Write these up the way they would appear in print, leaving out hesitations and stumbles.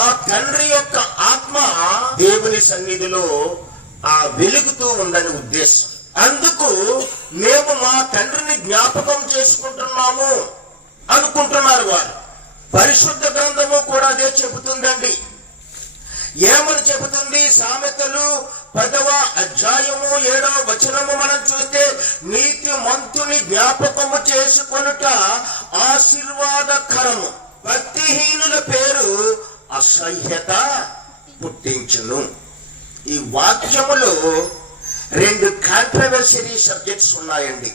మా తండ్రి యొక్క ఆత్మ దేవుని సన్నిధిలో ఆ వెలుగుతూ ఉందని ఉద్దేశం. అందుకు మేము మా తండ్రిని జ్ఞాపకం చేసుకుంటున్నాము అనుకుంటున్నారు వారు. పరిశుద్ధ గ్రంథము కూడా అదే చెబుతుందండి. ఏమని చెబుతుంది? సామెతలు 10వ అధ్యాయము 7వ వచనము మనం చూస్తే, నీతి మంతుని జ్ఞాపకము చేసుకొనుట ఆశీర్వాదకరము, భక్తిహీనుల పేరు అసహ్యత పుట్టించును. ఈ వాక్యములో 2 కాంట్రవర్సరీ సబ్జెక్ట్స్ ఉన్నాయండి.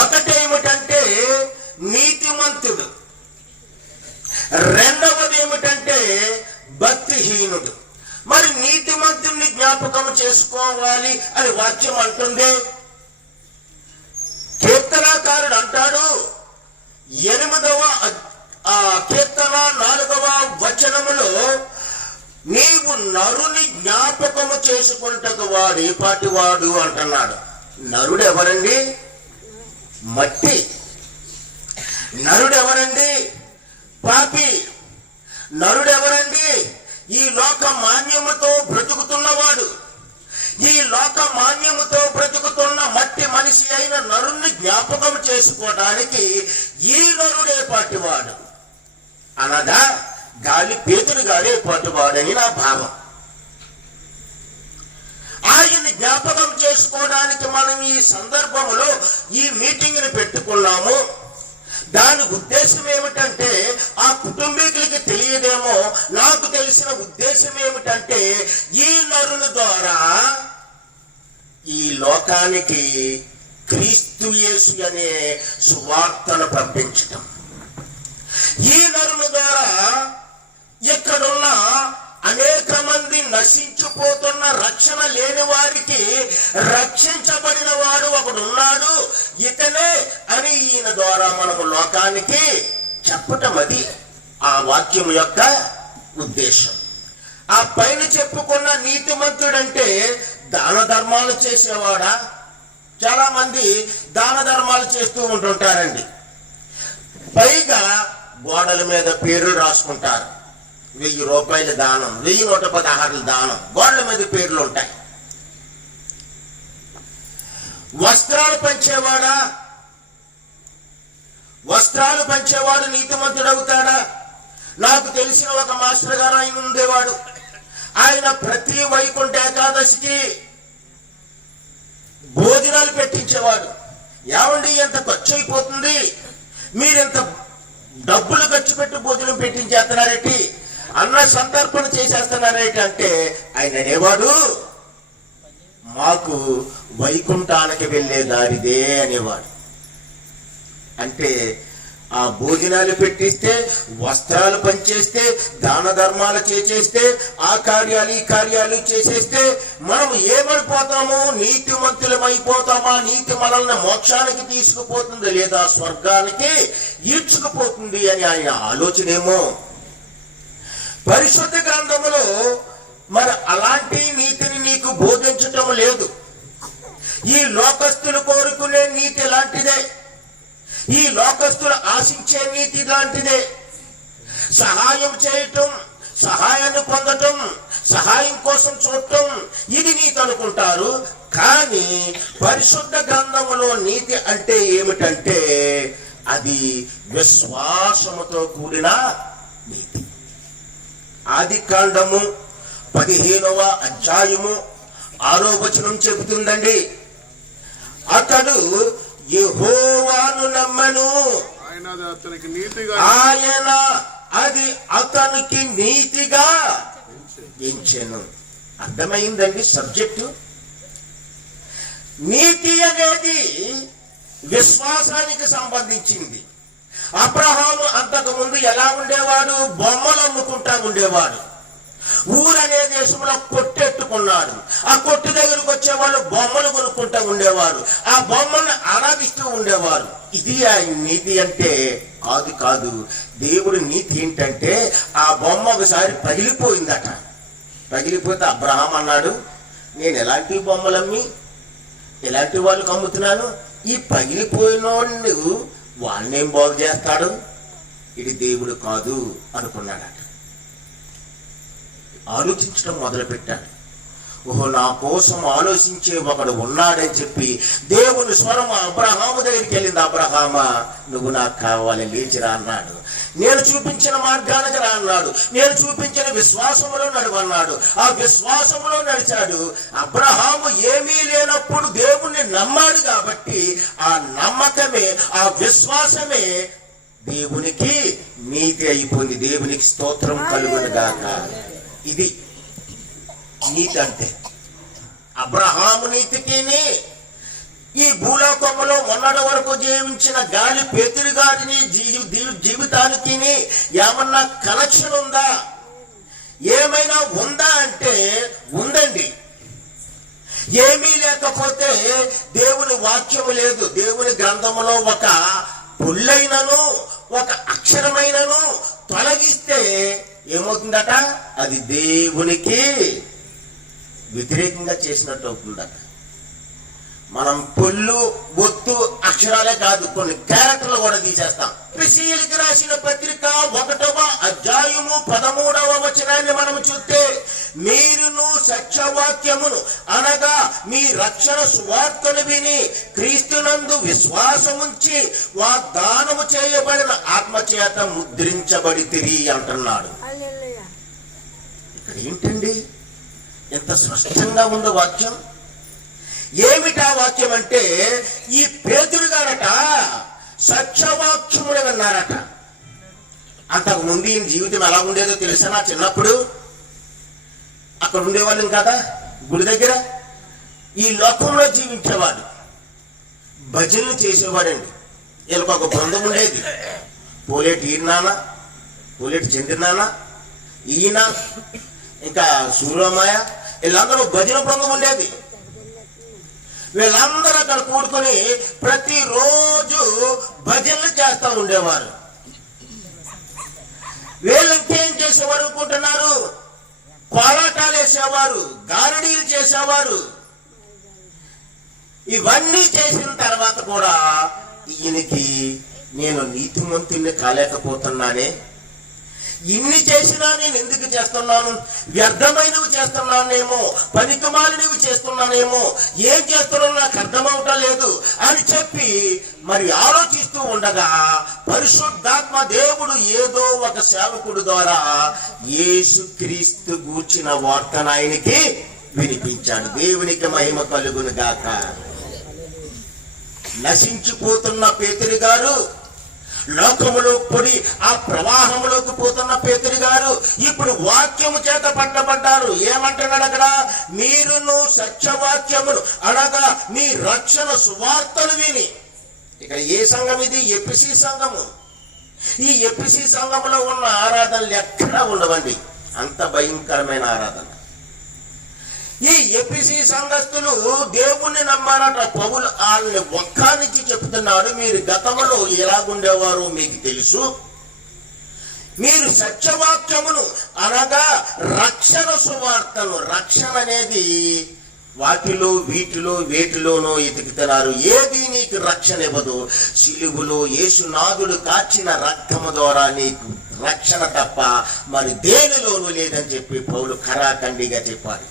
ఒకటేమిటంటే నీతిమంతుడు, రెండవది ఏమిటంటే భక్తిహీనుడు. మరి నీతిమంతుడిని జ్ఞాపకం చేసుకోవాలి అని వాక్యం అంటుంది. కీర్తనాకారుడు అంటాడు 8వ కీర్తన 4వ వచనములో, నీవు నరుని జ్ఞాపకము చేసుకుంటకు వాడు ఏ పాటి వాడు అంటున్నాడు. నరుడు ఎవరండి? మట్టి. నరుడు ఎవరండి? పాపి. నరుడు ఎవరండి? ఈ లోక మాన్యముతో బ్రతుకుతున్నవాడు. ఈ లోక మాన్యముతో బ్రతుకుతున్న మట్టి మనిషి అయిన నరుణ్ణి జ్ఞాపకం చేసుకోవడానికి ఈ నరుడే పాటివాడు అనగా గాలి పేతుడు గారే పాటివాడని నా భావం. ఆయన్ని జ్ఞాపకం చేసుకోవడానికి మనం ఈ సందర్భంలో ఈ మీటింగ్ ని పెట్టుకున్నాము. దాని ఉద్దేశం ఏమిటంటే, ఆ కుటుంబీకులకి తెలియదేమో, నాకు తెలిసిన ఉద్దేశం ఏమిటంటే, ఈ నరుని ద్వారా ఈ లోకానికి క్రీస్తు యేసు అనే సువార్తను పంపించటం. ఈ నరుని ద్వారా ఇక్కడున్న అనేక మంది నశించిపోతున్న రక్షణ లేని వారికి రక్షించబడిన వాడు ఒకడు ఉన్నాడు, ఇతనే అని ఈయన ద్వారా మనము లోకానికి చెప్పటం. అది ఆ వాక్యం యొక్క ఉద్దేశం. ఆ పైన చెప్పుకున్న నీతిమంతుడంటే దాన ధర్మాలు చేసేవాడా? చాలా మంది దాన ధర్మాలు చేస్తూ ఉంటుంటారండి. పైగా గోడల మీద పేర్లు రాసుకుంటారు. 1000 రూపాయల దానం, 1116 దానం, గోడల మీద పేర్లు ఉంటాయి. వస్త్రాలు పంచేవాడా? వస్త్రాలు పంచేవాడు నీతిమంతుడు అవుతాడా? నాకు తెలిసిన ఒక మాస్టర్ గారు ఆయన ఉండేవాడు. ఆయన ప్రతి వైకుంఠ ఏకాదశికి భోజనాలు పెట్టించేవాడు. ఏమండి ఎంత ఖర్చు అయిపోతుంది, మీరెంత డబ్బులు ఖర్చు పెట్టి భోజనం పెట్టించేస్తున్నారేంటి, అన్న సంతర్పణ చేసేస్తున్నారేంటి అంటే ఆయన అనేవాడు, మాకు వైకుంఠానికి వెళ్ళే దారిదే అనేవాడు. అంటే ఆ భోజనాలు పెట్టిస్తే, వస్త్రాలు పంచేస్తే, దాన ధర్మాలు చేసేస్తే, ఆ కార్యాలు ఈ కార్యాలు చేసేస్తే మనం ఏమైపోతాము? నీతిమంతులమైపోతామా? నీతి మనల్ని మోక్షానికి తీసుకుపోతుంది లేదా స్వర్గానికి ఈడ్చుకుపోతుంది అని ఆయన ఆలోచనేమో. పరిశుద్ధ గ్రంథములో మరి అలాంటి నీతిని నీకు బోధించటం లేదు. ఈ లోకస్తులు కోరుకునే నీతి లాంటిదే, ఈ లోకస్తులు ఆశించే నీతి లాంటిదే. సహాయం చేయటం, సహాయాన్ని పొందటం, సహాయం కోసం చూడటం ఇది నీతి అనుకుంటారు. కానీ పరిశుద్ధ గ్రంథములో నీతి అంటే ఏమిటంటే అది విశ్వాసముతో కూడిన నీతి. ఆదికాండము 15వ అధ్యాయము 6వ వచనం చెబుతుందండి, అతడు యెహోవాను నమ్మను, ఆయన అది అతనికి నీతిగా ఎంచెను. అర్థమైందండి సబ్జెక్టు. నీతి అనేది విశ్వాసానికి సంబంధించింది. అబ్రహాము అంతకు ముందు ఎలా ఉండేవాడు? బొమ్మలు అమ్ముకుంటా ఉండేవాడు. ఊరనే దేశంలో కొట్టెట్టుకున్నాడు. ఆ కొట్టు దగ్గరకు వచ్చేవాళ్ళు బొమ్మలు కొనుక్కుంటూ ఉండేవారు. ఆ బొమ్మల్ని ఆరాధిస్తూ ఉండేవారు. ఇది ఆయన నీతి అంటే కాదు. దేవుడి నీతి ఏంటంటే ఆ బొమ్మ ఒకసారి పగిలిపోయిందట. పగిలిపోతే అబ్రహాం అన్నాడు, నేను ఎలాంటి బొమ్మలమ్మి ఎలాంటి వాళ్ళకి అమ్ముతున్నాను, ఈ పగిలిపోయినోడు వాళ్ళనేం బాగు చేస్తాడు, ఇది దేవుడు కాదు అనుకున్నాడట. ఆలోచించడం మొదలుపెట్టాడు. ఓహో, నా కోసం ఆలోచించే ఒకడు ఉన్నాడని చెప్పి దేవుని స్వరం అబ్రహాము దగ్గరికి వెళ్ళింది. అబ్రహామా, నువ్వు నాకు కావాలి, లేచిరా అన్నాడు. నేను చూపించిన మార్గానికి రా అన్నాడు. నేను చూపించిన విశ్వాసములో నడువన్నాడు. ఆ విశ్వాసములో నడిచాడు. అబ్రహాము ఏమీ లేనప్పుడు దేవుణ్ణి నమ్మాడు కాబట్టి ఆ నమ్మకమే, ఆ విశ్వాసమే దేవునికి నీతి అయిపోయింది. దేవునికి స్తోత్రం కలుగును గాక. ఇది నీతి అంటే. అబ్రహాము నీతికి ఈ భూలోకములో మొన్నటి వరకు జీవించిన గాలి పేతురు గారిని జీవితానికి ఏమన్నా కనెక్షన్ ఉందా? ఏమైనా ఉందా అంటే ఉందండి. ఏమీ లేకపోతే దేవుని వాక్యము లేదు. దేవుని గ్రంథములో ఒక పుల్లైనను ఒక అక్షరమైనను తొలగిస్తే ఏమవుతుందట? అది దేవునికి వ్యతిరేకంగా చేసినట్టు అవుతుందట. మనం పొల్లు ఒత్తు అక్షరాలే కాదు, కొన్ని క్యారెక్టర్లు కూడా తీసేస్తాం. ఎఫెసీయులకు రాసిన పత్రిక 1వ అధ్యాయము 13వ వచనాన్ని మనం చూస్తే, మీరును సత్యవాక్యమును అనగా మీ రక్షణ సువార్తను విని క్రీస్తునందు విశ్వాసముంచి వాగ్దానము చేయబడిన ఆత్మచేత ముద్రించబడితిరి అంటున్నాడు. ఇక్కడ ఏంటండి ఎంత స్పష్టంగా ఉందో వాక్యం. ఏమిటా వాక్యం అంటే, ఈ పేతురు గారట సత్యవాక్యములు విన్నారట. అంతకు ముందు ఈయన జీవితం ఎలా ఉండేదో తెలుసా? నా చిన్నప్పుడు అక్కడ ఉండేవాళ్ళం కదా, గుడి దగ్గర. ఈ లోకంలో జీవించేవాడు, భజనలు చేసేవాడండి. వీళ్ళకి ఒక బృందం ఉండేది. పోలేటి ఈయన, పోలేటి చంద్రనాన్న, ఈయన, ఇంకా సూర్యమాయ, వీళ్ళందరూ భజన బృందం ఉండేది. వీళ్ళందరూ అక్కడ కూడుకొని ప్రతిరోజు భజనలు చేస్తూ ఉండేవారు. వీళ్ళు ఇంకేం చేసేవారు అనుకుంటున్నారు? కోలాటాలు వేసేవారు, గారడీలు చేసేవారు. ఇవన్నీ చేసిన తర్వాత కూడా ఈయనకి నేను నీతిమంతుణ్ణి కాలేకపోతున్నానే, ఇన్ని చేసినా నేను ఎందుకు చేస్తున్నాను? వ్యర్థమైనవి చేస్తున్నానేమో, పనికిమాలినవి చేస్తున్నానేమో, ఏం చేస్తున్నానో నాకు అర్థమవటం లేదు అని చెప్పి మరి ఆలోచిస్తూ ఉండగా పరిశుద్ధాత్మ దేవుడు ఏదో ఒక సేవకుడు ద్వారా యేసుక్రీస్తు గూర్చిన వార్తను ఆయనకి వినిపించాడు. దేవునికి మహిమ కలుగును గాక. నశించిపోతున్న పేతురు గారు, లోకములో పడి ఆ ప్రవాహంలోకి పోతున్న పేతురు గారు ఇప్పుడు వాక్యము చేత పట్టబడ్డారు. ఏమంటున్నాడు అక్కడ? మీరును సత్యవాక్యమును అనగా మీ రక్షణ సువార్తను విని. ఇక్కడ ఏ సంఘం ఇది? ఎఫెసీ సంఘము. ఈ ఎఫెసీ సంఘములో ఉన్న ఆరాధనలు ఎక్కడా ఉండవండి, అంత భయంకరమైన ఆరాధన. ఈ ఎఫెసీ సంఘస్థులు దేవుణ్ణి నమ్మారట. పౌలు వాళ్ళని ఒక్కానికి చెప్తున్నాడు, మీరు గతంలో ఎలాగుండేవారో మీకు తెలుసు. మీరు సత్యవాక్యమును అనగా రక్షణ సువార్తను, రక్షణ అనేది వాటిలో వీటిలో వేటిలోనో ఎతుకుతున్నారు. ఏది నీకు రక్షణ ఇవ్వదు. సిలువలో యేసునాథుడు కాచిన రక్తము ద్వారా నీకు రక్షణ తప్ప మరి దేనిలోనూ లేదని చెప్పి పౌలు ఖరాఖండిగా చెప్పాడు.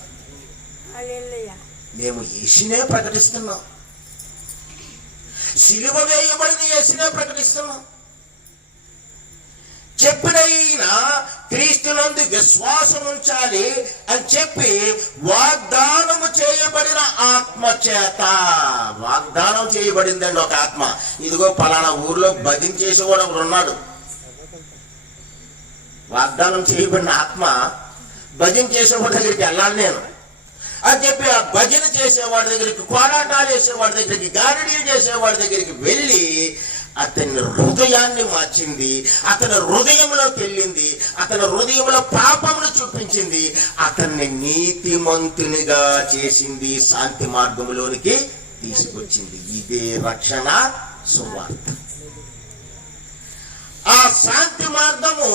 మేము యేసునే ప్రకటిస్తున్నాం, సిలువ వేయబడిన యేసునే ప్రకటిస్తున్నాం. చెప్పిన ఈయన క్రీస్తునందు విశ్వాసం ఉంచాలి అని చెప్పి వాగ్దానము చేయబడిన ఆత్మ చేత, వాగ్దానం చేయబడిందండి ఒక ఆత్మ. ఇదిగో పలానా ఊర్లో భజన చేసేవాడు ఒకడు ఉన్నాడు. వాగ్దానం చేయబడిన ఆత్మ భజన చేసేవాడి దగ్గరికి వెళ్ళాలి నేను అని చెప్పి ఆ భజన చేసేవాడి దగ్గరికి, కోలాటాలు వేసేవాడి దగ్గరికి, గారడీలు చేసేవాడి దగ్గరికి వెళ్ళి అతని హృదయాన్ని మార్చింది, అతని హృదయంలోకి వెళ్ళింది, అతని హృదయంలో పాపమును చూపించింది, అతన్ని నీతిమంతునిగా చేసింది, శాంతి మార్గంలోనికి తీసుకొచ్చింది. ఇదే రక్షణ సువార్త. ఆ శాంతి మార్గము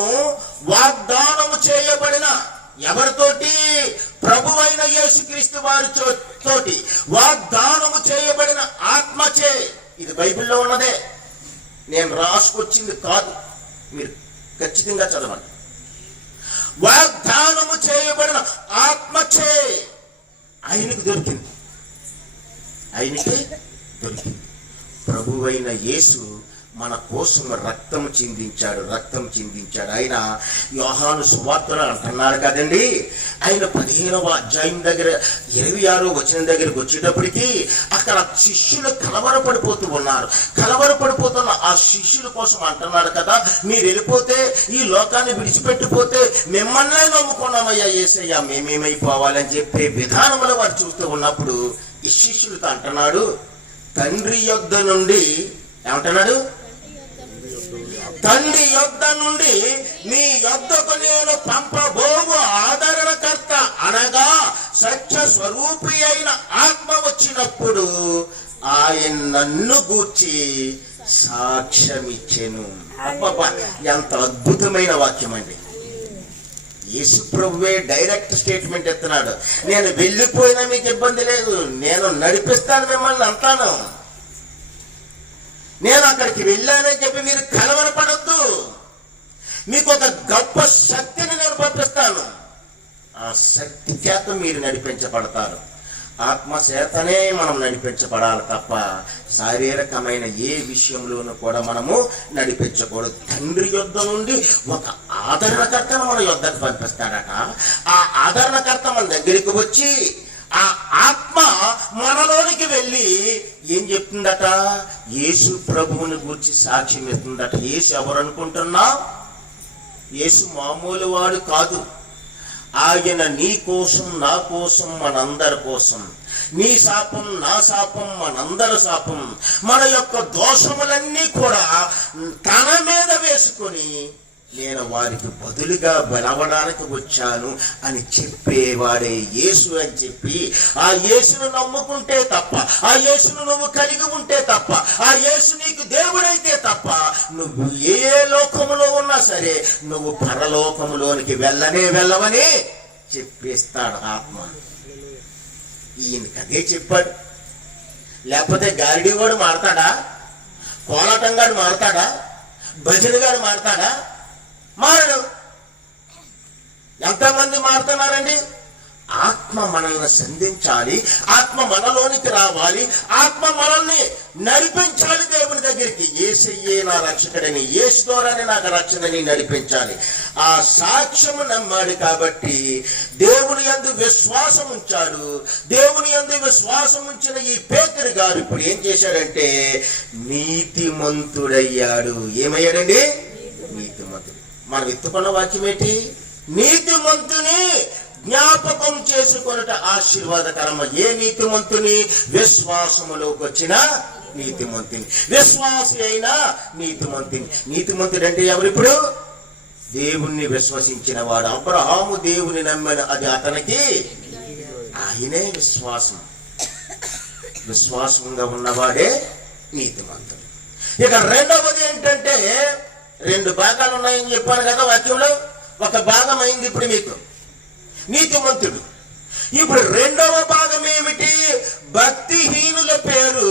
వాగ్దానము చేయబడిన ఎవరితోటి? ప్రభువైన యేసుక్రీస్తు వారి తోటి వాగ్దానము చేయబడిన ఆత్మచే. ఇది బైబిల్లో ఉన్నదే, నేను రాసుకొచ్చింది కాదు. మీరు ఖచ్చితంగా చదవండి. వాగ్దానము చేయబడిన ఆత్మచే ఆయనకు దొరికింది. ఆయనకి దొరికింది. ప్రభువైన యేసు మన కోసం రక్తం చిందించాడు. ఆయన యోహాను సువార్తలో అంటున్నారు కదండి, ఆయన 15వ అధ్యాయం దగ్గర 26వ వచనం దగ్గరికి వచ్చేటప్పటికి అక్కడ శిష్యులు కలవరపడిపోతున్న ఆ శిష్యుల కోసం అంటున్నాడు కదా, మీరు వెళ్ళిపోతే ఈ లోకాన్ని విడిచిపెట్టిపోతే మిమ్మల్నే నమ్ముకున్నామయ్యా యేసయ్యా, మేమేమైపోవాలని చెప్పే విధానంలో వారు చూస్తూ ఉన్నప్పుడు ఈ శిష్యులతో అంటున్నాడు, తండ్రి యొద్ద నుండి ఏమంటున్నాడు, తండ్రి యొద్ద నుండి మీ యొద్దకు నేను పంపబోవు ఆదరణకర్త అనగా సత్య స్వరూపి అయిన ఆత్మ వచ్చినప్పుడు ఆయన నన్ను గూర్చి సాక్ష్యమిచ్చెను. అబ్బబ్బా, ఎంత అద్భుతమైన వాక్యం అండి. యేసు ప్రభువే డైరెక్ట్ స్టేట్మెంట్ ఎత్తున్నాడు, నేను వెళ్ళిపోయినా మీకు ఇబ్బంది లేదు, నేను నడిపిస్తాను మిమ్మల్ని అంటాను, నేను అక్కడికి వెళ్ళానని చెప్పి మీరు కలవరపడద్దు, మీకు ఒక గొప్ప శక్తిని నేను పంపిస్తాను, ఆ శక్తి చేత మీరు నడిపించబడతారు. ఆత్మ చేతనే మనం నడిపించబడాలి తప్ప శారీరకమైన ఏ విషయంలోనూ కూడా మనము నడిపించకూడదు. తండ్రి యొద్ద నుండి ఒక ఆదరణకర్తను మన యొద్దకు పంపిస్తాడట. ఆ ఆదరణకర్త మన దగ్గరికి వచ్చి ఆ ఆత్మ మనలోనికి వెళ్ళి ఏం చెప్తుందట, యేసు ప్రభువుని గురించి సాక్ష్యం ఇస్తుందట. యేసు ఎవరు అనుకుంటున్నావు? యేసు మామూలు వాడు కాదు. ఆయన నీ కోసం, నా కోసం, మనందరి కోసం. నీ శాపం, నా శాపం, మనందరి శాపం, మన యొక్క దోషములన్నీ కూడా తన మీద వేసుకొని నేను వారికి బదులుగా బలవడానికి వచ్చాను అని చెప్పేవాడే యేసు అని చెప్పి, ఆ యేసును నమ్ముకుంటే తప్ప, ఆ యేసును నువ్వు కలిగి ఉంటే తప్ప, ఆ యేసు నీకు దేవుడైతే తప్ప నువ్వు ఏ లోకములో ఉన్నా సరే నువ్వు పరలోకములోనికి వెళ్ళవని చెప్పేస్తాడు ఆత్మ. ఈయనకి అదే చెప్పాడు. లేకపోతే గారిడీవాడు మారతాడా? కోలాటంగాడు మారతాడా? భజనగాడు మారతాడా? మారడు. ఎంతమంది మారుతున్నారండి? ఆత్మ మనల్ని సంధించాలి, ఆత్మ మనలోనికి రావాలి, ఆత్మ మనల్ని నడిపించాలి దేవుని దగ్గరికి. యేసయ్యే నా రక్షకుడని, యేసు ద్వారానే నాకు రక్షణని నడిపించాలి. ఆ సాక్ష్యము నమ్మాడు కాబట్టి దేవుని యందు విశ్వాసం ఉంచాడు. దేవుని యందు విశ్వాసం ఉంచిన ఈ పేతురు గారు ఇప్పుడు ఏం చేశాడంటే నీతిమంతుడయ్యాడు. ఏమయ్యాడండి? నీతిమంతుడు. మనం ఎత్తుకున్న వాక్యం ఏంటి? నీతిమంతుని జ్ఞాపకం చేసుకొనుట ఆశీర్వాదకరమ. ఏ నీతిమంతుని? విశ్వాసములోకి వచ్చిన నీతిమంతుని, విశ్వాసి అయిన నీతిమంతుని. నీతిమంతుడు అంటే ఎవరు? ఇప్పుడు దేవుణ్ణి విశ్వసించిన వాడు. అబ్రహాము దేవుని నమ్మిన, అది అతనికి ఆయనే విశ్వాసంగా ఉన్నవాడే నీతిమంతుడు. ఇక రెండవది ఏంటంటే, 2 భాగాలు ఉన్నాయని చెప్పాను కదా వాక్యంలో. ఒక భాగం అయింది ఇప్పుడు మీకు నీతిమంతుడు. ఇప్పుడు రెండవ భాగం ఏమిటి? భక్తిహీనుల పేరు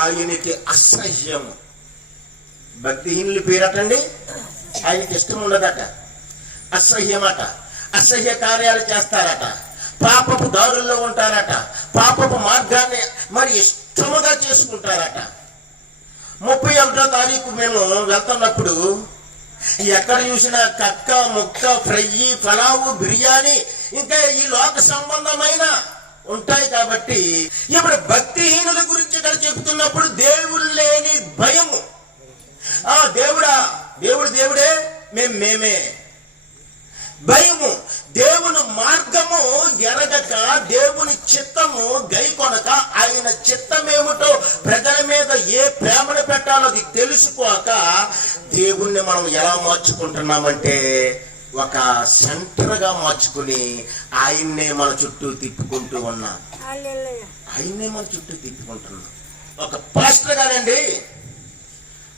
ఆయనకి అసహ్యము. భక్తిహీనుల పేరు అటండి ఆయనకి ఇష్టం ఉండదట, అసహ్యమట. అసహ్య కార్యాలు చేస్తారట, పాపపు దారుల్లో ఉంటారట, పాపపు మార్గాన్ని మరి ఇష్టముగా చేసుకుంటారట. 31వ తారీఖు మేము వెళ్తున్నప్పుడు ఎక్కడ చూసినా కక్క, ముక్క, ఫ్రై, పలావు, బిర్యానీ, ఇంకా ఈ లోక సంబంధమైన ఉంటాయి. కాబట్టి ఇప్పుడు భక్తిహీనుల గురించి ఇక్కడ చెబుతున్నప్పుడు దేవుడు లేని భయము. దేవుడే, మేమే. భయము, దేవుని మార్గము ఎరగక, దేవుని చిత్తము గైకొనక, ఆయన చిత్తమేమిటో ప్రజల మీద ఏ ప్రేమను పెట్టాలో అది తెలుసుకోక దేవుణ్ణి మనం ఎలా మార్చుకుంటున్నామంటే ఒక సెంటర్గా మార్చుకుని ఆయన్నే మన చుట్టూ తిప్పుకుంటూ ఉన్నాం. ఒక పాస్టర్ గారండి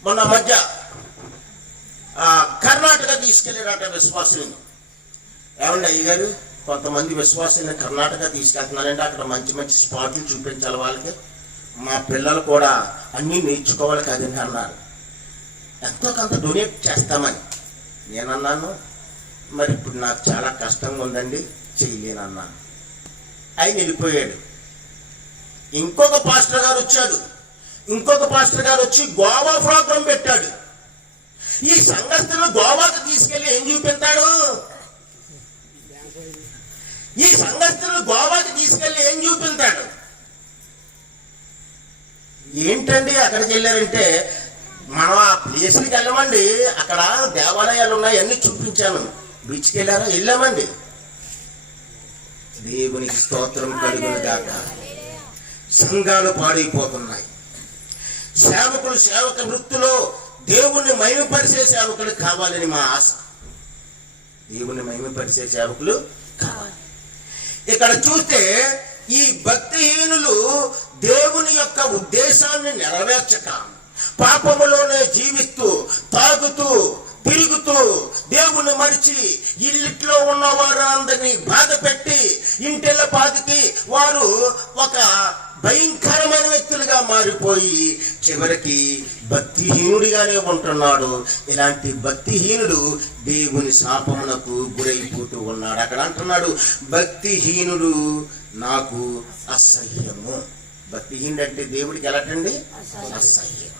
మొన్న మధ్య కర్ణాటక తీసుకెళ్ళారట విశ్వాసులను. ఏమండి అయ్యగారు, కొంతమంది విశ్వాసాన్ని కర్ణాటక తీసుకెళ్తున్నారంటే అక్కడ మంచి మంచి స్పాట్లు చూపించాలి వాళ్ళకి, మా పిల్లలు కూడా అన్నీ నేర్చుకోవాలి కదండి అన్నారు. ఎంతో కొంత డొనేట్ చేస్తామని నేనన్నాను, మరి ఇప్పుడు నాకు చాలా కష్టంగా ఉందండి, చేయలేనన్నాను. ఆయన వెళ్ళిపోయాడు. ఇంకొక పాస్టర్ గారు వచ్చాడు. ఇంకొక పాస్టర్ గారు వచ్చి గోవా ప్రోగ్రాం పెట్టాడు. ఈ సంఘస్థులను గోవాకు తీసుకెళ్లి ఏం చూపిస్తాడు? ఈ సంఘస్థులను గోవాకి తీసుకెళ్లి ఏం చూపిస్తాడు? ఏంటండి అక్కడికి వెళ్ళారంటే, మనం ఆ ప్లేస్కి వెళ్ళమండి, అక్కడ దేవాలయాలు ఉన్నాయి, అన్ని చూపించాను. బీచ్కి వెళ్ళారా? వెళ్ళామండి. దేవునికి స్తోత్రం కలుగును గాక. సంఘాలు పాడైపోతున్నాయి. సేవకులు సేవక వృత్తిలో దేవుణ్ణి మహిమపరిచే సేవకులు కావాలని మా ఆశ. దేవుణ్ణి మహిమపరిచే సేవకులు కావాలి. ఇక్కడ చూస్తే ఈ భక్తిహీనులు దేవుని యొక్క ఉద్దేశాన్ని నెరవేర్చక పాపములోనే జీవిస్తూ, తాగుతూ, తిరుగుతూ, దేవుని మరిచి ఇల్లిట్లో ఉన్న వారందరినీ బాధ పెట్టి ఇంటిల పాదికి వారు ఒక భయంకరమైన వ్యక్తులుగా మారిపోయి చివరికి భక్తిహీనుడిగానే ఉంటున్నాడు. ఇలాంటి భక్తిహీనుడు దేవుని శాపమునకు గురైపోతూ ఉన్నాడు. అక్కడ అంటున్నాడు, భక్తిహీనుడు నాకు అసహ్యము. భక్తిహీనుడు అంటే దేవుడికి ఎలాంటి అసహ్యం.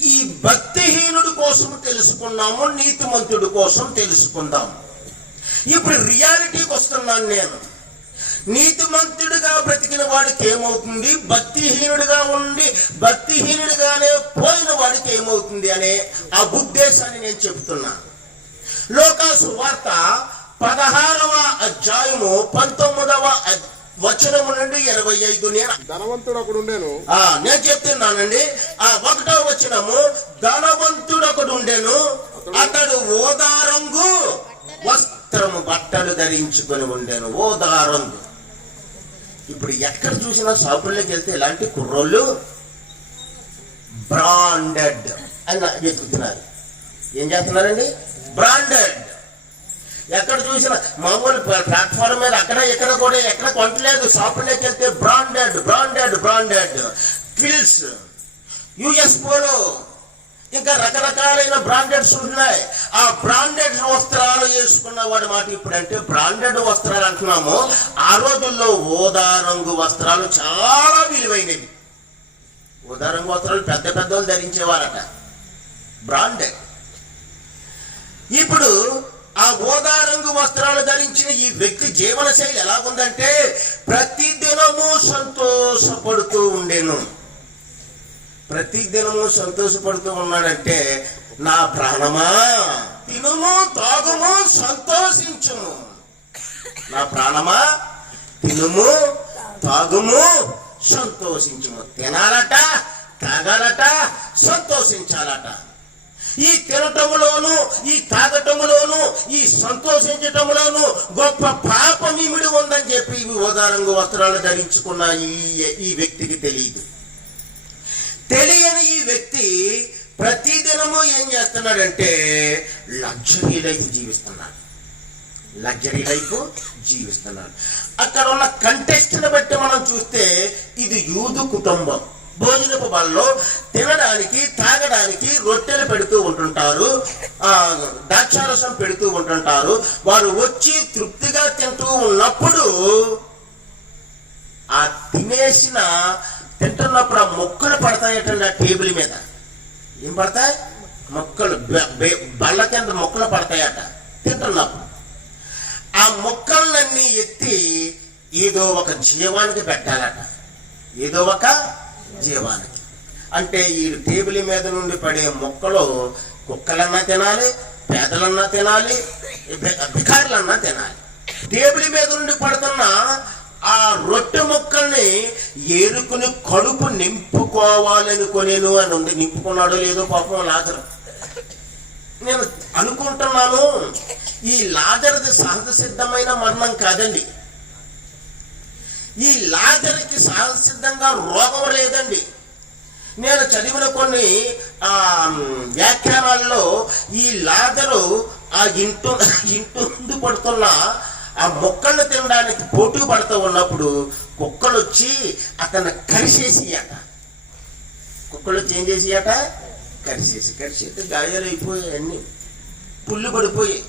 ఈ భక్తిహీనుడి కోసం తెలుసుకున్నాము, నీతిమంతుడి కోసం తెలుసుకుందాము. ఇప్పుడు రియాలిటీకి వస్తున్నాను నేను. నీతిమంతుడిగా బ్రతికిన వాడికి ఏమవుతుంది, భక్తిహీనుడిగా ఉండి భక్తిహీనుడిగానే పోయిన వాడికి ఏమవుతుంది అనే ఆ ఉద్దేశాన్ని నేను చెబుతున్నాను. లోకా సువార్త 16వ అధ్యాయము 19వ వచనము నుండి 25. ధనవంతుడు ఒకడు ఉండేను. నేను చెప్తున్నానండి. ఆ 1వ వచనము, ధనవంతుడు ఒకడు ఉండేను, అతడు ఊదా రంగు వస్త్రము బట్టలు ధరించుకొని ఉండేను. ఊదా రంగు. ఇప్పుడు ఎక్కడ చూసినా షాపుల్లోకి వెళ్తే ఇలాంటి కుర్రోళ్ళు బ్రాండెడ్ అని వెతుకుతున్నారు. ఏం చేస్తున్నారండి? బ్రాండెడ్. ఎక్కడ చూసినా మామూలు ప్లాట్ఫామ్ మీద అక్కడ ఇక్కడ కూడా ఎక్కడ కొనట్లేదు. షాపుల్లోకి వెళ్తే బ్రాండెడ్ బ్రాండెడ్ బ్రాండెడ్ ఫిల్స్, యుఎస్ పోలో, ఇంకా రకరకాలైన బ్రాండెడ్స్ ఉన్నాయి. ఆ బ్రాండెడ్ వస్త్రాలు వేసుకున్న వాడి మాట ఇప్పుడు అంటే బ్రాండెడ్ వస్త్రాలు అంటున్నాము. ఆ రోజుల్లో ఊదా రంగు వస్త్రాలు చాలా విలువైనవి. ఊదా రంగు వస్త్రాలు పెద్ద పెద్దలు ధరించేవారట, బ్రాండెడ్. ఇప్పుడు ఆ ఊదా రంగు వస్త్రాలు ధరించిన ఈ వ్యక్తి జీవన శైలి ఎలాగుందంటే ప్రతిదినము సంతోషపడుతూ ఉండేను. ప్రతిదినము సంతోషపడుతూ ఉన్నాడంటే, నా ప్రాణమా తినుము తాగుము సంతోషించుము. నా ప్రాణమా తినుము తాగుము సంతోషించుము. తినాలట, తాగాలట, సంతోషించాలట. ఈ తినటములోను, ఈ తాగటములోను, ఈ సంతోషించటములోను గొప్ప పాపమిమిడి ఉందని చెప్పి ఇవి ఉదారంగు వస్త్రాలు ధరించుకున్న ఈ వ్యక్తికి తెలియదు. తెలియని ఈ వ్యక్తి ప్రతిదినము ఏం చేస్తున్నాడంటే లగ్జరీ లైఫ్ జీవిస్తున్నాడు. లగ్జరీ లైఫ్ జీవిస్తున్నాడు. అక్కడ ఉన్న కంటెస్ట్ని బట్టి మనం చూస్తే ఇది యూదు కుటుంబం. భోజనపు బలలో తినడానికి, తాగడానికి రొట్టెలు పెడుతూ ఉంటుంటారు, ద్రాక్షారసం పెడుతూ ఉంటుంటారు. వారు వచ్చి తృప్తిగా తింటూ ఉన్నప్పుడు ఆ తింటున్నప్పుడు ఆ మొక్కలు పడతాయటండి ఆ టేబుల్ మీద. ఏం పడతాయి? మొక్కలు, బళ్ళ కింద మొక్కలు పడతాయట తింటున్నప్పుడు. ఆ మొక్కలన్నీ ఎత్తి ఏదో ఒక జీవానికి పెట్టాలట. ఏదో ఒక జీవానికి అంటే ఈ టేబుల్ మీద నుండి పడే మొక్కలు కుక్కలన్నా తినాలి, పేదలన్నా తినాలి, బికారులన్నా తినాలి. టేబుల్ మీద నుండి పడుతున్న ఆ రొట్టె మొక్కల్ని ఏరుకుని కడుపు నింపుకోవాలనుకునేను అని ఉంది. నింపుకున్నాడో లేదో పాపం లాజరు. నేను అనుకుంటున్నాను ఈ లాజర్ది సహజ సిద్ధమైన మరణం కాదండి. ఈ లాజర్కి సహజ సిద్ధంగా రోగం లేదండి. నేను చదివిన కొన్ని వ్యాఖ్యానాల్లో ఈ లాజరు ఆ ఇంటి పడుతున్న ఆ మొక్కలను తినడానికి పోటీ పడుతూ ఉన్నప్పుడు కుక్కలు వచ్చి అతన్ని కలిసేసియట. కుక్కలు వచ్చి ఏం చేసియట? కరిచేసి గాయాలైపోయాయి, అన్నీ పుల్లు పడిపోయాయి,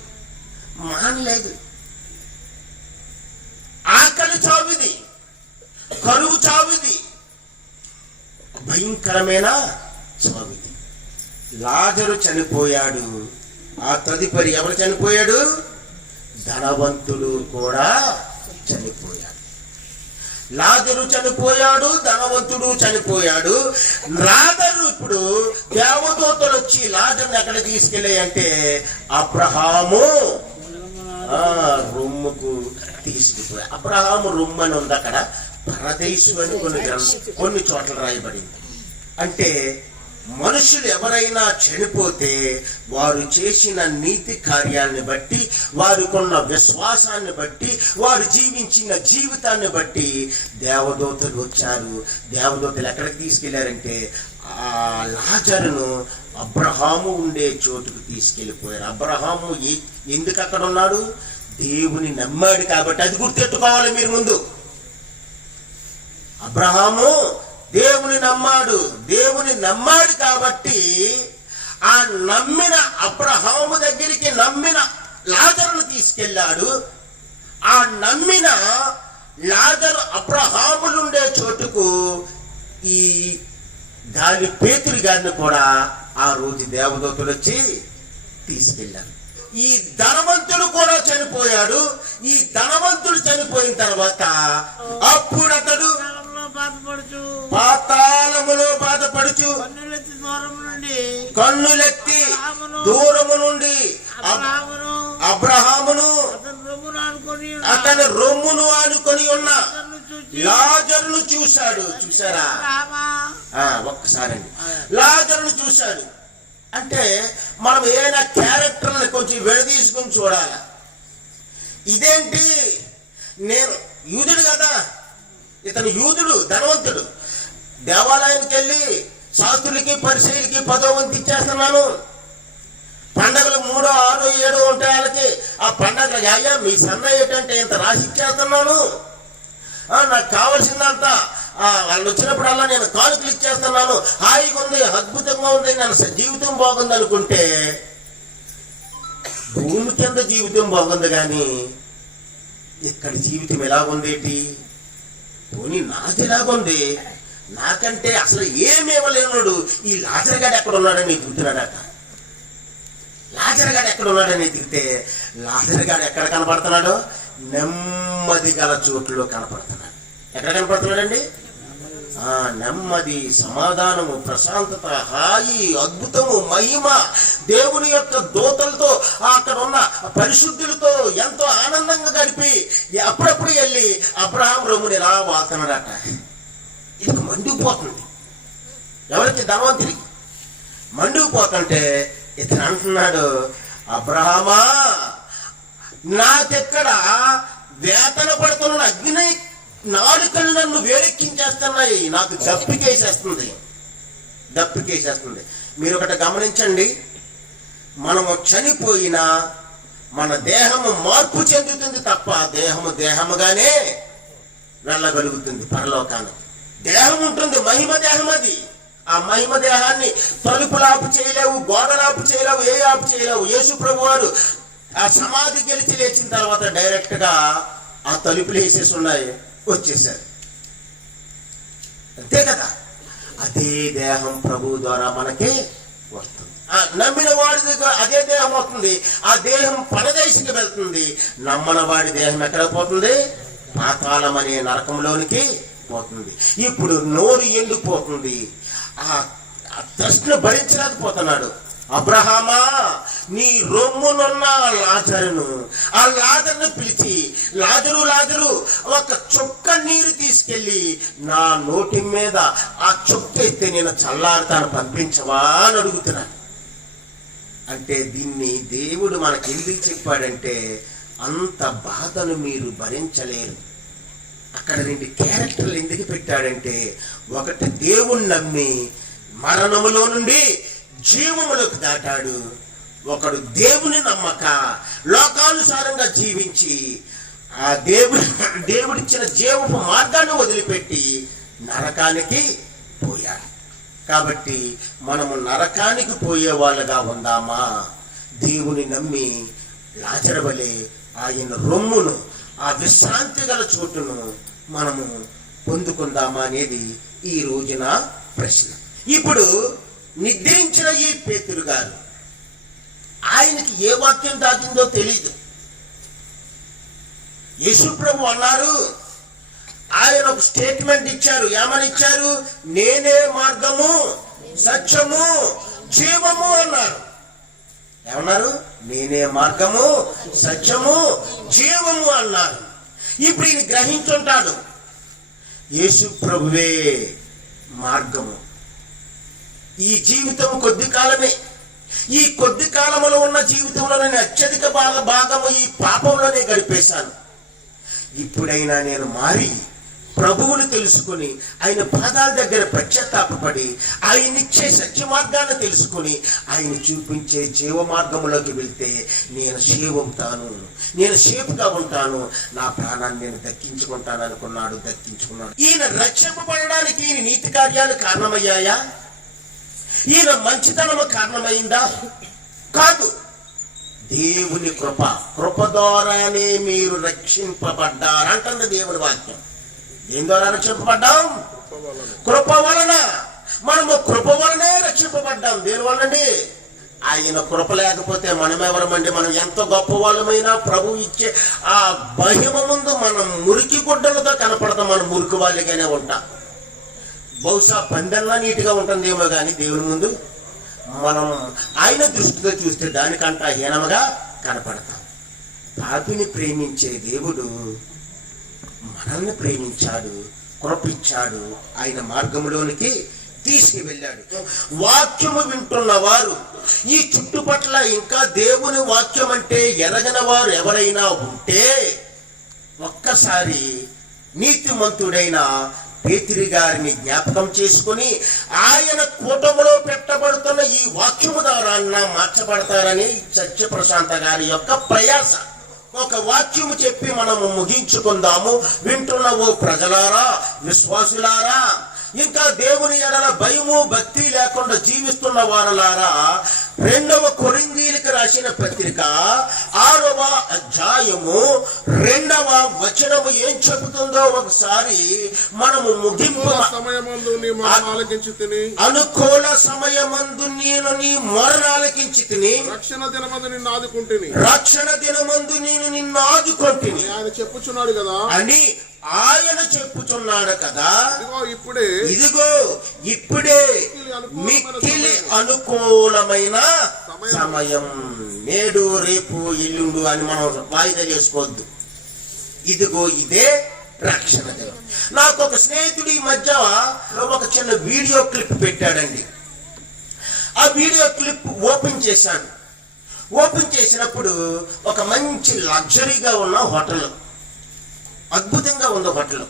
మానలేదు. ఆకలి చావిది, కరువు చావిది, భయంకరమైన చావిది. లాజరు చనిపోయాడు. ఆ తదుపరి ఎవరు చనిపోయాడు? ధనవంతుడు కూడా చనిపోయాడు. లాజరు చనిపోయాడు, ధనవంతుడు చనిపోయాడు. లాజరు ఇప్పుడు దేవదూతలు వచ్చి లాజరుని ఎక్కడ తీసుకెళ్ళాయంటే అబ్రహాము రొమ్ముకు తీసుకుపోయాడు. అబ్రహాము రొమ్ము అని ఉంది అక్కడ, పరదేశు అని కొన్ని చోట్ల రాయబడింది. అంటే మనుషులు ఎవరైనా చనిపోతే వారు చేసిన నీతి కార్యాన్ని బట్టి, వారికున్న విశ్వాసాన్ని బట్టి, వారు జీవించిన జీవితాన్ని బట్టి దేవదూతలు వచ్చారు. దేవదూతలు ఎక్కడికి తీసుకెళ్లారంటే ఆ లాజరును అబ్రహాము ఉండే చోటుకు తీసుకెళ్లిపోయారు. అబ్రహాము ఎందుకు అక్కడ ఉన్నాడు? దేవుని నమ్మాడు కాబట్టి. అది గుర్తెట్టుకోవాలి మీరు ముందు. అబ్రహాము దేవుని నమ్మాడు కాబట్టి ఆ నమ్మిన అబ్రహాము దగ్గరికి నమ్మిన లాజరును తీసుకెళ్ళాడు. ఆ నమ్మిన లాజరు అబ్రహాములుండే చోటుకు ఈ గాలి పేతురు గారిని కూడా ఆ రోజు దేవదూతలు వచ్చి తీసుకెళ్ళారు. ఈ ధనవంతుడు కూడా చనిపోయాడు. ఈ ధనవంతుడు చనిపోయిన తర్వాత అప్పుడు అతడు పాతాళములో బాధపడుచు కన్నులెత్తి దూరము నుండి అబ్రహామును అతని రొమ్మును ఆనుకొని ఉన్న లాజరును చూశాడు. చూసారా? ఒక్కసారి లాజరును చూశాడు. అంటే మనం ఏదైనా క్యారెక్టర్ని కొంచెం విడదీసుకుని చూడాలి. ఇదేంటి, నేను యూదుడు కదా, ఇతను యూదుడు, ధనవంతుడు, దేవాలయానికి వెళ్ళి శాస్త్రులకి పరిచయులకి 10వ వంతు ఇచ్చేస్తున్నాను. పండగలు 3, 6, 7 ఉంటాయి వాళ్ళకి. ఆ పండగలు అయ్యా మీ సన్నయ్య ఏంటంటే ఇంత రాసి ఇచ్చేస్తున్నాను, నాకు కావాల్సిందంతా వాళ్ళు వచ్చినప్పుడల్లా నేను కానుకలు ఇచ్చేస్తున్నాను, హాయిగా ఉంది, అద్భుతంగా ఉంది, నా జీవితం బాగుంది అనుకుంటే భూమి కింద జీవితం బాగుంది, కానీ ఇక్కడ జీవితం ఎలాగుందేటి? పోనీ నాది ఎలాగుంది, నాకంటే అసలు ఏమేమలేనుడు ఈ లాజరు గాడు ఎక్కడ ఉన్నాడని ఎదుగుతున్నాడట. లాజరు గాడు ఎక్కడ ఉన్నాడని ఎదిగితే లాజరు గాడు ఎక్కడ కనపడుతున్నాడు? నెమ్మది గల చోట్లలో కనపడుతున్నాడు. ఎక్కడ కనపడుతున్నాడండి? నెమ్మది, సమాధానము, ప్రశాంతత, హాయి, అద్భుతము, మహిమ, దేవుని యొక్క దూతలతో అక్కడ ఉన్న పరిశుద్ధులతో ఎంతో ఆనందంగా గడిపి అప్పుడప్పుడు వెళ్ళి అబ్రహాం రొమ్ముని ఎలా వాడుతున్నాడట. ఇది మండిపోతుంది. ఎవరికి? ధనవంతుడికి మండిపోతుంటే ఇతను అంటున్నాడు, అబ్రహామా నాకెక్కడ వేతన పడుతున్న అగ్ని నాలుకలు నన్ను వేరెక్కించేస్తున్నాయి, నాకు దప్పికేసేస్తుంది. మీరు ఒకటి గమనించండి, మనము చనిపోయినా మన దేహము మార్పు చెందుతుంది తప్ప దేహముగానే వెళ్ళగలుగుతుంది పరలోకానికి. దేహం ఉంటుంది, మహిమ దేహం. అది ఆ మహిమ దేహాన్ని తలుపులాపు చేయలేవు, గోడలాపు చేయలేవు, ఏ ఆపు చేయలేవు. యేసు ప్రభు వారు ఆ సమాధి గెలిచి లేచిన తర్వాత డైరెక్ట్ గా ఆ తలుపులు వేసేసి ఉన్నాయి, వచ్చేసారు. అంతే కదా. అదే దేహం ప్రభు ద్వారా మనకి వస్తుంది. నమ్మిన వాడి దగ్గర అదే దేహం వస్తుంది. ఆ దేహం పరదేశికి వెళ్తుంది. నమ్మని వాడి దేహం ఎక్కడ పోతుంది? పాతాళం అనే నరకంలోనికి పోతుంది. ఇప్పుడు నోరు ఎండిపోతుంది. ఆ తృష్ణ భరించలేకపోతున్నాడు. అబ్రహామా నీ రొమ్మునున్న లాజరును, ఆ లాజరును పిలిచి, లాజరు ఒక చుక్క నీరు తీసుకెళ్లి నా నోటి మీద ఆ చుక్క ఎత్తి నేను చల్లారుతాను, పంపించవా అని అడుగుతున్నాను. అంటే దీన్ని దేవుడు మనకి ఎందుకు చెప్పాడంటే, అంత బాధను మీరు భరించలేరు. అక్కడ 2 క్యారెక్టర్లు ఎందుకు పెట్టాడంటే, ఒకటి దేవుణ్ణి నమ్మి మరణములో నుండి జీవములోకి దాటాడు. ఒకడు దేవుని నమ్మక లోకానుసారంగా జీవించి ఆ దేవుడిచ్చిన జీవపు మార్గాన్ని వదిలిపెట్టి నరకానికి పోయాడు. కాబట్టి మనము నరకానికి పోయే వాళ్ళగా ఉందామా? దేవుని నమ్మి లాజరు వలె ఆయన రొమ్మును, ఆ విశ్రాంతి గల చోటును మనము పొందుకుందామా అనేది ఈ రోజున ప్రశ్న. ఇప్పుడు నిద్రించిన ఈ పేతురు గారు, ఆయనకి ఏ వాక్యం తాకిందో తెలీదు. యేసు ప్రభు అన్నారు, ఆయన ఒక స్టేట్మెంట్ ఇచ్చారు. ఏమని ఇచ్చారు? నేనే మార్గము, సత్యము, జీవము అన్నారు. ఏమన్నారు? నేనే మార్గము, సత్యము, జీవము అన్నారు. ఇప్పుడు ఈయన గ్రహించుంటాడు, యేసు ప్రభువే మార్గము. ఈ జీవితం కొద్ది కాలమే. ఈ కొద్ది కాలంలో ఉన్న జీవితంలో నేను అత్యధిక భాగము ఈ పాపంలోనే గడిపేశాను. ఇప్పుడైనా నేను మారి ప్రభువుని తెలుసుకుని ఆయన పాదాల దగ్గర పశ్చాత్తాపడి ఆయన ఇచ్చే సత్య మార్గాన్ని తెలుసుకుని ఆయన చూపించే జీవ మార్గంలోకి వెళ్తే నేను సేవవుతాను, నేను సేపుగా ఉంటాను, నా ప్రాణాన్ని నేను దక్కించుకుంటాను అనుకున్నాడు. దక్కించుకున్నాడు. ఈయన రక్షింపబడడానికి ఈయన నీతి కార్యాలు కారణమయ్యాయా? ఈయన మంచితనము కారణమైందా? కాదు. దేవుని కృప, కృప ద్వారానే మీరు రక్షింపబడ్డారంటుంది దేవుని వాక్యం. దేని ద్వారా రక్షింపబడ్డాం? కృప వలన. మనము కృప వలనే రక్షింపబడ్డాం. దేని వలనండి? ఆయన కృప లేకపోతే మనం ఎవరమండి? మనం ఎంత గొప్ప వాళ్ళమైనా ప్రభు ఇచ్చే ఆ మహిమ ముందు మనం మురికి గుడ్డలతో కనపడతాం. మనం మురికి వాళ్ళగానే ఉంటాం. బహుశా పందెల్లా నీట్గా ఉంటుందేమో కానీ దేవుని ముందు మనం ఆయన దృష్టితో చూస్తే దానికంట హీనముగా కనపడతాం. పాపిని ప్రేమించే దేవుడు మనల్ని ప్రేమించాడు, కృపించాడు, ఆయన మార్గంలోనికి తీసుకువెళ్ళాడు. వాక్యము వింటున్న వారు ఈ చుట్టుపట్ల ఇంకా దేవుని వాక్యం అంటే ఎరగని వారు ఎవరైనా ఉంటే ఒక్కసారి నీతిమంతుడైన పేతురు గారిని జ్ఞాపకం చేసుకుని ఆయన కూటములో పెట్టబడుతున్న ఈ వాక్యము ద్వారా మార్చబడతారని సత్యప్రశాంత గారి యొక్క ప్రయాస. ఒక వాక్యము చెప్పి మనము ముగించుకుందాము. వింటున్న ఓ ప్రజలారా, విశ్వాసులారా, ఇంకా దేవుని ఎడల భయము భక్తి లేకుండా జీవిస్తున్న వారులారా, 2వ కొరింథీయులకు రాసిన పత్రిక 6వ అధ్యాయము 2వ వచనము ఏం చెబుతుందో ఒకసారి మనము ముగింపు. అనుకూల సమయమందు నేను నీ మొరనాలకించి తిని, రక్షణ దినమందు నిన్ను ఆదుకుంటుని, రక్షణ దినమందు నేను నిన్ను ఆదుకుంటుని ఆయన చెప్పుచున్నాడు కదా అని ఆయన చెప్పుచున్నాడు కదా. ఇదిగో ఇప్పుడే మిక్కిలి అనుకూలమైన సమయం. నేడు, రేపు, ఎల్లుండు అని మనం వాయిదా చేసుకోవద్దు. ఇదిగో ఇదే రక్షణ దినం. నాకు ఒక స్నేహితుడి మధ్య ఒక చిన్న వీడియో క్లిప్ పెట్టాడండి. ఆ వీడియో క్లిప్ ఓపెన్ చేశాను. ఓపెన్ చేసినప్పుడు ఒక మంచి లగ్జరీగా ఉన్న హోటల్, అద్భుతంగా ఉంది హోటల్.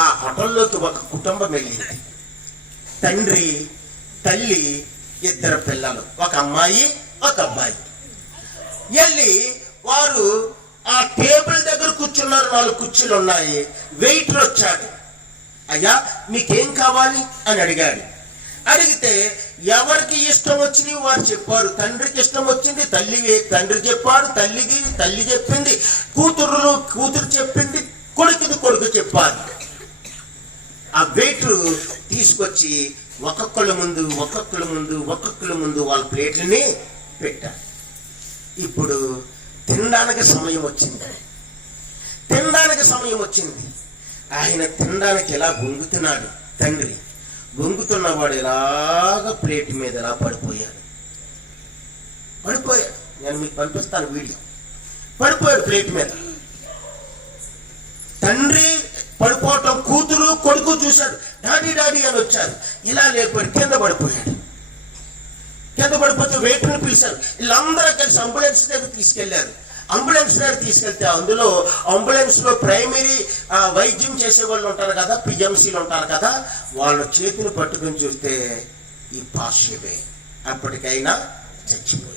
ఆ హోటల్లోకి ఒక కుటుంబం వెళ్ళింది. తండ్రి, తల్లి, 2 పిల్లలు, ఒక అమ్మాయి, ఒక అబ్బాయి. వెళ్ళి వారు ఆ టేబుల్ దగ్గర కూర్చున్నారు. 4 కుర్చీలు ఉన్నాయి. వెయిటర్ వచ్చాడు. అయ్యా మీకేం కావాలి అని అడిగాడు. అడిగితే ఎవరికి ఇష్టం వచ్చింది వారు చెప్పారు. తండ్రికి ఇష్టం వచ్చింది తండ్రి చెప్పాడు, తల్లి చెప్పింది, కూతురు చెప్పింది, కొడుకు చెప్పారు. ఆ వెయిటర్ తీసుకొచ్చి ఒక్కొక్కళ్ళ ముందు వాళ్ళ ప్లేట్లని పెట్టారు. ఇప్పుడు తినడానికి సమయం వచ్చింది. ఆయన తినడానికి ఎలా గొంగుతున్నాడు. తండ్రి గొంగుతున్నవాడు ఎలాగ ప్లేట్ మీద ఎలా పడిపోయాడు. నేను మీకు పంపిస్తాను వీడియో. పడిపోయాడు ప్లేట్ మీద. తండ్రి పడిపోవటం కూతురు, కొడుకు చూశాడు. డాడీ అని వచ్చారు. ఇలా లేకపోయాడు, కింద పడిపోయాడు. కింద పడిపోతే వెయిటర్ని పిలిచారు. వీళ్ళందరూ కలిసి అంబులెన్స్ దగ్గర తీసుకెళ్లారు. అంబులెన్స్ దగ్గర తీసుకెళ్తే అందులో అంబులెన్స్ లో ప్రైమరీ వైద్యం చేసే వాళ్ళు ఉంటారు కదా, పిఎంసీలు ఉంటారు కదా, వాళ్ళ చేతిని పట్టుకుని చూస్తే ఈ పార్శ్వే అప్పటికైనా చచ్చిపోయాడు.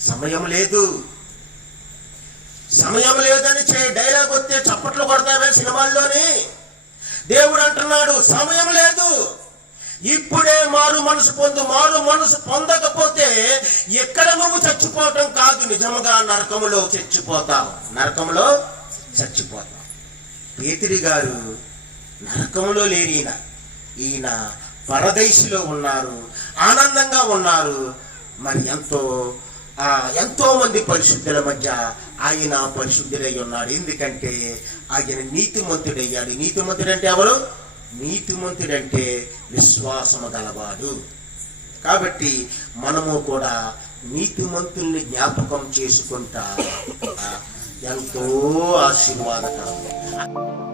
సమయం లేదని డైలాగ్ వస్తే చప్పట్లు కొడతామే సినిమాల్లోని. దేవుడు అంటున్నాడు సమయం లేదు. ఇప్పుడే మారు మనసు పొందు. మారు మనసు పొందకపోతే ఎక్కడ నువ్వు చచ్చిపోవటం కాదు, నిజముగా నరకములో చచ్చిపోతావు. నరకములో చచ్చిపోతావు. పేతురు గారు నరకంలో లేరు. ఈయన పరదేశిలో ఉన్నారు, ఆనందంగా ఉన్నారు. మరి ఎంతో మంది పరిశుద్ధుల మధ్య ఆయన పరిశుద్ధుడై ఉన్నాడు. ఎందుకంటే ఆయన నీతిమంతుడయ్యాడు. నీతిమంతుడంటే ఎవరు? నీతిమంతుడంటే విశ్వాసము గలవాడు. కాబట్టి మనము కూడా నీతిమంతుల్ని జ్ఞాపకం చేసుకుంటా ఎంతో ఆశీర్వాదకరం.